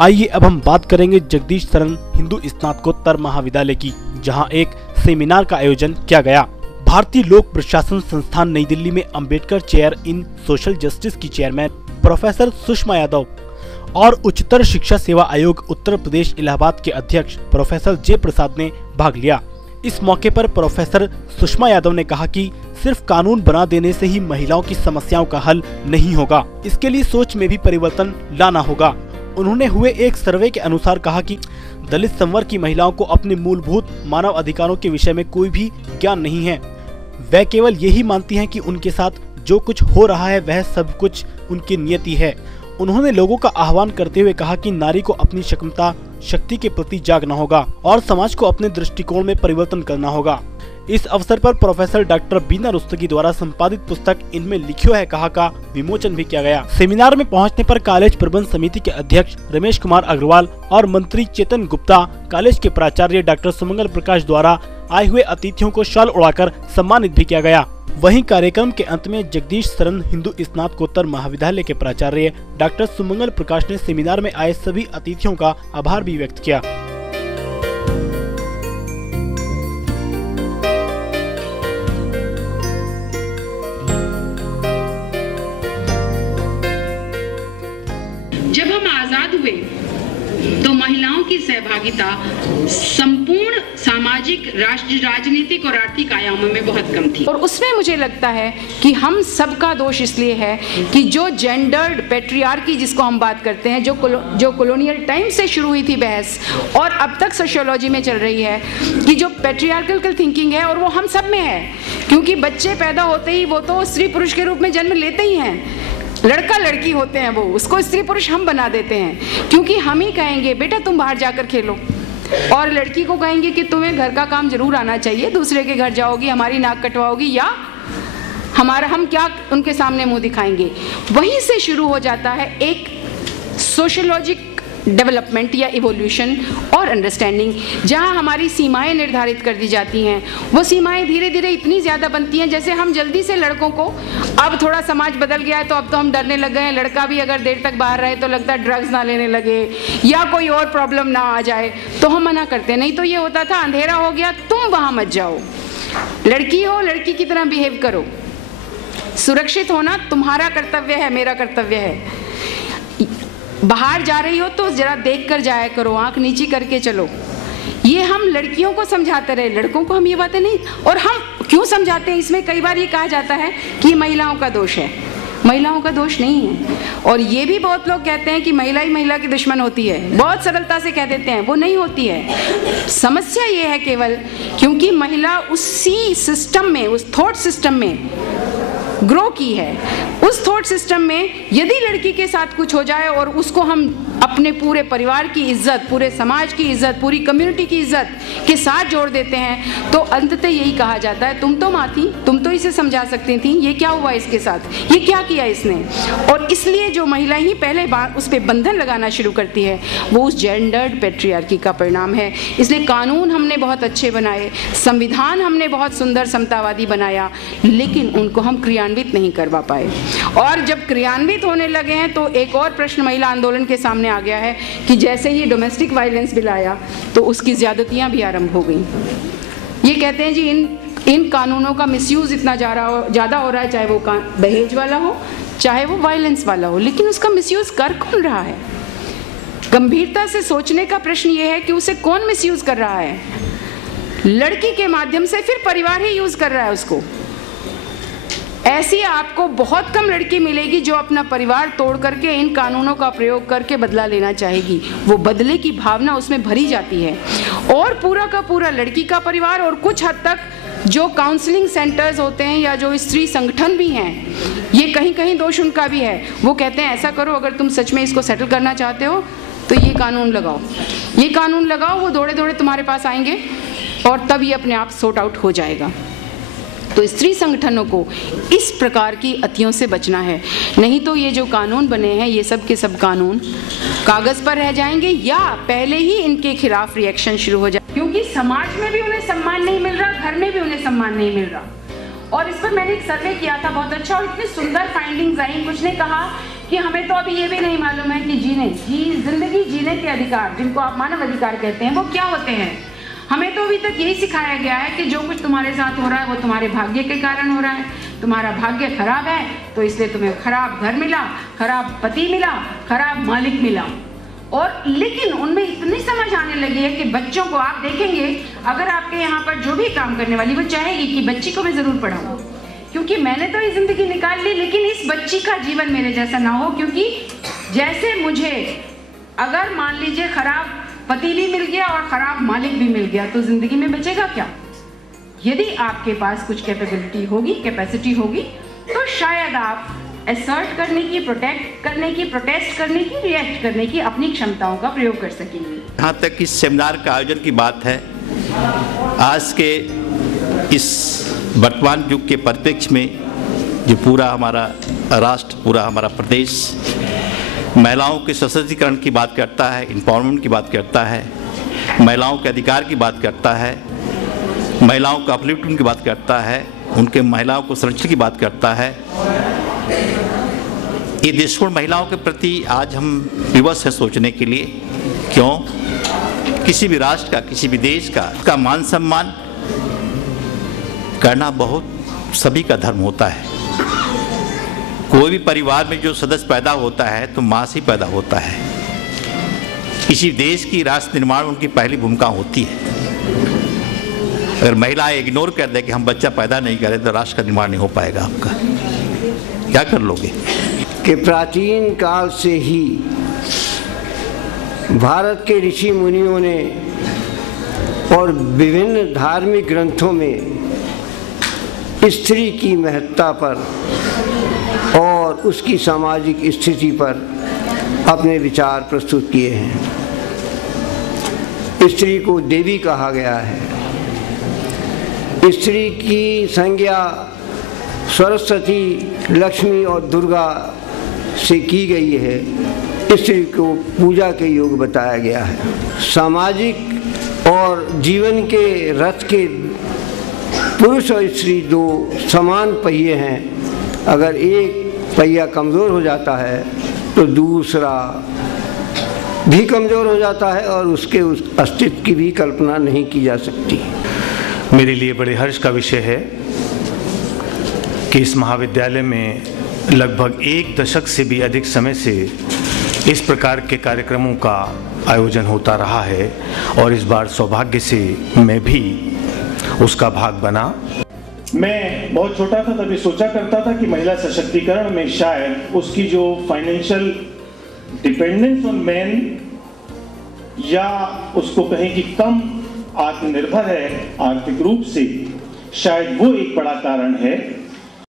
आइए अब हम बात करेंगे जगदीश शरण हिंदू स्नातकोत्तर महाविद्यालय की, जहां एक सेमिनार का आयोजन किया गया। भारतीय लोक प्रशासन संस्थान नई दिल्ली में Ambedkar chair in social justice की चेयरमैन प्रोफेसर सुषमा यादव और उच्चतर शिक्षा सेवा आयोग उत्तर प्रदेश इलाहाबाद के अध्यक्ष प्रोफेसर जे प्रसाद ने भाग लिया। इस मौके पर प्रोफेसर सुषमा यादव ने कहा कि सिर्फ कानून बना देने से ही महिलाओं की समस्याओं का हल नहीं होगा, इसके लिए सोच में भी परिवर्तन लाना होगा। उन्होंने हुए एक सर्वे के अनुसार कहा कि दलित संवर्ग की महिलाओं को अपने मूलभूत मानव अधिकारों के विषय में कोई भी ज्ञान नहीं है। वह केवल यही मानती हैं कि उनके साथ जो कुछ हो रहा है वह सब कुछ उनकी नियति है। उन्होंने लोगों का आह्वान करते हुए कहा कि नारी को अपनी क्षमता शक्ति के प्रति जागना होगा और समाज को अपने दृष्टिकोण में परिवर्तन करना होगा। इस अवसर पर प्रोफेसर डॉक्टर बीना रुस्तगी द्वारा संपादित पुस्तक इनमें लिखियो है कहा का विमोचन भी किया गया। सेमिनार में पहुंचने पर कॉलेज प्रबंध समिति के अध्यक्ष रमेश कुमार अग्रवाल और मंत्री चेतन गुप्ता, कॉलेज के प्राचार्य डॉक्टर सुमंगल प्रकाश द्वारा आए हुए अतिथियों को शाल उड़ाकर सम्मानित भी किया गया। वहीं कार्यक्रम के अंत में जगदीश शरण हिंदू स्नातकोत्तर महाविद्यालय के प्राचार्य डॉक्टर सुमंगल प्रकाश ने सेमिनार में आए सभी अतिथियों का आभार भी व्यक्त किया। जब हम आजाद हुए तो महिलाओं की सहभागिता संपूर्ण सामाजिक, राजनीतिक और आर्थिक आयामों में बहुत कम थी। और उसमें मुझे लगता है कि हम सबका दोष इसलिए है कि जो जेंडर्ड पेट्रियार्की जिसको हम बात करते हैं, जो कॉलोनियल टाइम से शुरू हुई थी बहस और अब तक सोशियोलॉजी में चल रही है, कि जो पेट्रियार्कल थिंकिंग है और वो हम सब में है, क्योंकि बच्चे पैदा होते ही वो तो स्त्री पुरुष के रूप में जन्म लेते ही हैं। लड़का लड़की होते हैं, वो उसको स्त्री पुरुष हम बना देते हैं, क्योंकि हम ही कहेंगे बेटा तुम बाहर जाकर खेलो, और लड़की को कहेंगे कि तुम्हें घर का काम जरूर आना चाहिए, दूसरे के घर जाओगी, हमारी नाक कटवाओगी, या हम क्या उनके सामने मुंह दिखाएंगे। वहीं से शुरू हो जाता है एक सोशियोलॉजिक डेवलपमेंट या इवोल्यूशन और अंडरस्टैंडिंग, जहां हमारी सीमाएं निर्धारित कर दी जाती हैं। वो सीमाएं धीरे धीरे इतनी ज़्यादा बनती हैं, जैसे हम जल्दी से लड़कों को, अब थोड़ा समाज बदल गया है तो अब तो हम डरने लग गए हैं, लड़का भी अगर देर तक बाहर रहे तो लगता है ड्रग्स ना लेने लगे या कोई और प्रॉब्लम ना आ जाए, तो हम मना करते हैं। नहीं तो ये होता था अंधेरा हो गया तुम वहाँ मत जाओ, लड़की हो लड़की की तरह बिहेव करो, सुरक्षित होना तुम्हारा कर्तव्य है, मेरा कर्तव्य है, बाहर जा रही हो तो जरा देख कर जाया करो, आंख नीची करके चलो। ये हम लड़कियों को समझाते रहे, लड़कों को हम ये बातें नहीं। और हम क्यों समझाते हैं, इसमें कई बार ये कहा जाता है कि महिलाओं का दोष है। महिलाओं का दोष नहीं है। और ये भी बहुत लोग कहते हैं कि महिला ही महिला की दुश्मन होती है, बहुत सरलता से कह देते हैं, वो नहीं होती है। समस्या ये है केवल क्योंकि महिला उसी सिस्टम में, उस थॉट सिस्टम में ग्रो की है। उस थॉट सिस्टम में यदि लड़की के साथ कुछ हो जाए और उसको हम अपने पूरे परिवार की इज्जत, पूरे समाज की इज्जत, पूरी कम्युनिटी की इज्जत के साथ जोड़ देते हैं, तो अंततः यही कहा जाता है तुम तो माँ थी, तुम तो इसे समझा सकती थी, ये क्या हुआ इसके साथ, ये क्या किया इसने। और इसलिए जो महिला ही पहले बार उस पर बंधन लगाना शुरू करती है, वो उस जेंडर्ड पेट्रियार्की का परिणाम है। इसलिए कानून हमने बहुत अच्छे बनाए, संविधान हमने बहुत सुंदर समतावादी बनाया, लेकिन उनको हम क्रियान्वित नहीं करवा पाए। और जब क्रियान्वित होने लगे हैं तो एक और प्रश्न महिला आंदोलन के सामने आ गया है कि जैसे ही डोमेस्टिक वायलेंस बिल आया तो उसकी ज्यादतियां भी आरंभ हो गई। ये कहते हैं जी इन कानूनों का मिसयूज इतना ज़्यादा हो रहा है, चाहे वो दहेज वाला हो, चाहे वो वायलेंस वाला हो, लेकिन उसका मिसयूज कर कौन रहा है। गंभीरता से सोचने का प्रश्न ये है कि उसे कौन मिसयूज कर रहा है। लड़की के माध्यम से फिर परिवार ही यूज कर रहा है उसको। ऐसी आपको बहुत कम लड़की मिलेगी जो अपना परिवार तोड़ करके इन कानूनों का प्रयोग करके बदला लेना चाहेगी। वो बदले की भावना उसमें भरी जाती है और पूरा का पूरा लड़की का परिवार और कुछ हद तक जो काउंसलिंग सेंटर्स होते हैं या जो स्त्री संगठन भी हैं, ये कहीं कहीं दोष उनका भी है। वो कहते हैं ऐसा करो, अगर तुम सच में इसको सेटल करना चाहते हो तो ये कानून लगाओ, ये कानून लगाओ, वो दौड़े दौड़े तुम्हारे पास आएंगे और तब ये अपने आप सॉर्ट आउट हो जाएगा। तो स्त्री संगठनों को इस प्रकार की अतियों से बचना है, नहीं तो ये जो कानून बने हैं ये सब के सब कानून कागज पर रह जाएंगे या पहले ही इनके खिलाफ रिएक्शन शुरू हो जाए, क्योंकि समाज में भी उन्हें सम्मान नहीं मिल रहा, घर में भी उन्हें सम्मान नहीं मिल रहा। और इस पर मैंने एक सर्वे किया था बहुत अच्छा, और इतनी सुंदर फाइंडिंग्स आई। कुछ ने कहा कि हमें तो अभी ये भी नहीं मालूम है कि जिंदगी जीने के अधिकार, जिनको आप मानव अधिकार कहते हैं, वो क्या होते हैं। हमें तो अभी तक यही सिखाया गया है कि जो कुछ तुम्हारे साथ हो रहा है वो तुम्हारे भाग्य के कारण हो रहा है। तुम्हारा भाग्य खराब है तो इसलिए तुम्हें खराब घर मिला, खराब पति मिला, खराब मालिक मिला। और लेकिन उनमें इतनी समझ आने लगी है कि बच्चों को आप देखेंगे, अगर आपके यहाँ पर जो भी काम करने वाली वो चाहेगी कि बच्ची को मैं ज़रूर पढ़ाऊँ, क्योंकि मैंने तो ये ज़िंदगी निकाल ली, लेकिन इस बच्ची का जीवन मेरे जैसा ना हो। क्योंकि जैसे मुझे अगर मान लीजिए खराब पति भी मिल गया और खराब मालिक भी मिल गया तो ज़िंदगी में बचेगा क्या। यदि आपके पास कुछ कैपेबिलिटी होगी, कैपेसिटी होगी, तो शायद आप असर्ट करने की, प्रोटेक्ट करने की, प्रोटेस्ट करने की, रिएक्ट करने की अपनी क्षमताओं का प्रयोग कर सकेंगे। यहाँ तक इस सेमिनार का आयोजन की बात है, आज के इस वर्तमान युग के परिप्रेक्ष्य में जो पूरा हमारा राष्ट्र, पूरा हमारा प्रदेश महिलाओं के सशक्तिकरण की बात करता है, एम्पावरमेंट की बात करता है, महिलाओं के अधिकार की बात करता है, महिलाओं का अपलिफ्टमेंट की बात करता है, उनके महिलाओं को संरक्षण की बात करता है। ये देशपूर्ण महिलाओं के प्रति आज हम विवश है सोचने के लिए। क्यों? किसी भी राष्ट्र का, किसी भी देश का मान सम्मान करना बहुत सभी का धर्म होता है। कोई भी परिवार में जो सदस्य पैदा होता है तो माँ से पैदा होता है। किसी देश की राष्ट्र निर्माण में उनकी पहली भूमिका होती है। अगर महिला इग्नोर कर दे कि हम बच्चा पैदा नहीं करें तो राष्ट्र का निर्माण नहीं हो पाएगा आपका। क्या कर लोगे? कि प्राचीन काल से ही भारत के ऋषि मुनियों ने और विभिन्न धार्मिक ग्रंथों में स्त्री की महत्ता पर और उसकी सामाजिक स्थिति पर अपने विचार प्रस्तुत किए हैं। स्त्री को देवी कहा गया है। स्त्री की संज्ञा सरस्वती, लक्ष्मी और दुर्गा से की गई है। स्त्री को पूजा के योग्य बताया गया है। सामाजिक और जीवन के रथ के पुरुष और स्त्री दो समान पहिए हैं। अगर एक पहिया कमज़ोर हो जाता है तो दूसरा भी कमज़ोर हो जाता है और उसके उस अस्तित्व की भी कल्पना नहीं की जा सकती। मेरे लिए बड़े हर्ष का विषय है कि इस महाविद्यालय में लगभग 1 दशक से भी अधिक समय से इस प्रकार के कार्यक्रमों का आयोजन होता रहा है और इस बार सौभाग्य से मैं भी उसका भाग बना। मैं बहुत छोटा था तभी सोचा करता था कि महिला सशक्तिकरण में शायद उसकी जो फाइनेंशियल डिपेंडेंस ऑन मैन या उसको कहें कि कम आत्मनिर्भर है आर्थिक रूप से, शायद वो एक बड़ा कारण है